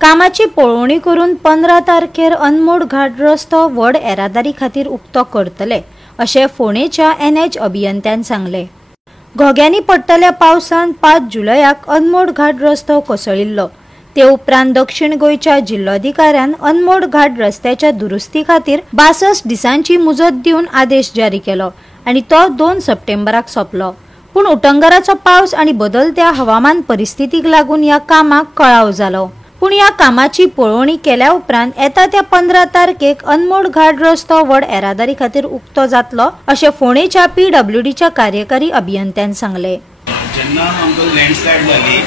कामाची पळोवणी करून 15 तारखेर अनमोड घाट रस्तो व्हड येरादारी खातीर उक्तो करतले अशें फोंडेच्या NH अभियंत्यान सांगले। घोग्यांनी पडटल्या पावसान 5 जुलयाक अनमोड घाट रस्तो कोसळिल्लो। ते उपरांत दक्षिण गोंयच्या जिल्लोधिकाऱ्यान अनमोड घाट रस्त्याच्या दुरुस्ती खातीर 62 दिसांची मुजत दिवन आदेश जारी केलो आनी तो 2 सप्टेंबराक सोंपलो। पूण उटंगराचो पावस आनी बदलत्या हवामान परिस्थितीक लागून ह्या कामाक कळाव जालो। पूण ह्या कामाची पळोवणी केल्या उपरांत येता त्या 15 तारखेक अनमोड घाट रस्तो व्हड येरादारी खातीर उक्तो जातलो अशें फोंडेच्या PWDच्या कार्यकारी अभियंत्यान सांगले। जेन्ना आमकां लँडस्लायड जाली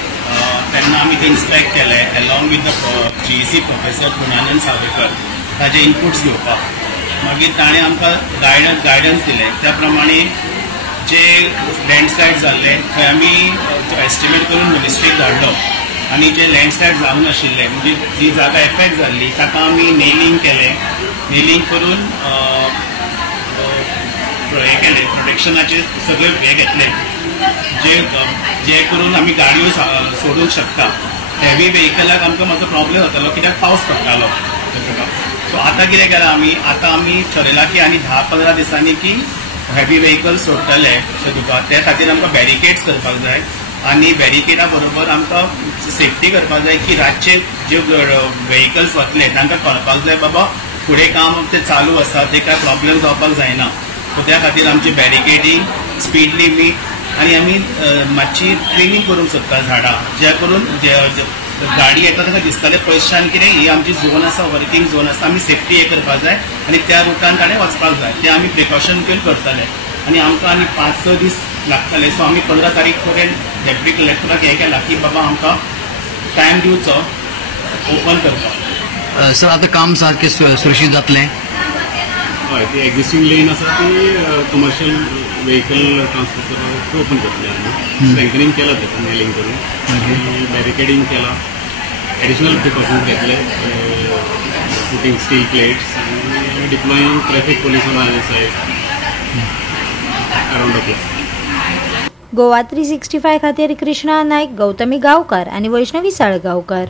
तेन्ना आमी ते इन्स्पेक्ट केले along with the GEC professor Purnanand Savaykar ताजे इनपुट्स घेवपाक। मागीर ताणें आमकां गायडन्स दिले त्या प्रमाणे जे लँडस्लायड जाल्ले थंय आमी एस्टिमेट करून मिनिस्ट्रीक धाडलो आनी जे लँडस्लायड जावन आशिल्ले म्हणजे जी जागा एफेक्ट जाल्ली ताका आमी नेलिंग केलें। नेलिंग करून हे केले प्रोटेक्शनाचे सगळे हे घेतले जे करून आमी गाडयो सोडूंक शकता। हेवी व्हेकलाक आमकां मातसो प्रॉब्लेम जातालो कित्याक पावस पडटालो। सो आतां कितें केलां आमी ठरयलां की आनी 10-15 दिसांनी की हेवी व्हेकल सोडटले तुका त्या खातीर आमकां बॅरिकेड्स करपाक जाय आनी बॅरिकेडा बरोबर आमकां सेफ्टी करपाक जाय की रातचे जे व्हेकल्स वतले तांकां कळपाक जाय बाबा फुडें काम ते चालू आसा ते काय प्रॉब्लेम जावपाक जायना। सो त्या खातीर आमची बॅरिकेडिंग स्पीड लिमीट आनी आमी मातशी ट्रेनिंग करूंक सोदता झाडां जे करून गाडी येता ताका दिसतले पयसच्यान कितें ही आमची झोन आसा वर्किंग झोन आसा आमी सेफ्टी हे करपाक जाय आनी त्या रुटान ताणें वचपाक जाय ते आमी प्रिकॉशन घेवन करतले आनी आमकां आनी 5-6 दीस लागतले। सो आमी 15 तारीख पर्यंत डेप्युटी कलेक्टराक हें केलां की बाबा आमकां टायम दिवचो ओपन करपाक। सर आतां काम सारकें सुरक्षीत जातलें? हय ती एक्झिस्टिंग लेन आसा ती कमर्शियल व्हेकल ट्रान्सपोर्ट करपाक ओपन करतले आमी। स्ट्रेंथनिंग केलां तेका नेलिंग करून आनी बॅरिकेडिंग केलां एडिशनल प्रिकॉशन्स घेतले पुटिंग स्टील प्लेट्स आनी डिप्लॉयींग ट्रॅफिक पुलीस ऑन आनी said around the place. Goa 365 खातीर कृष्णा नायक, गौतमी गांवकार आनी वैष्णवी साळगांवकार।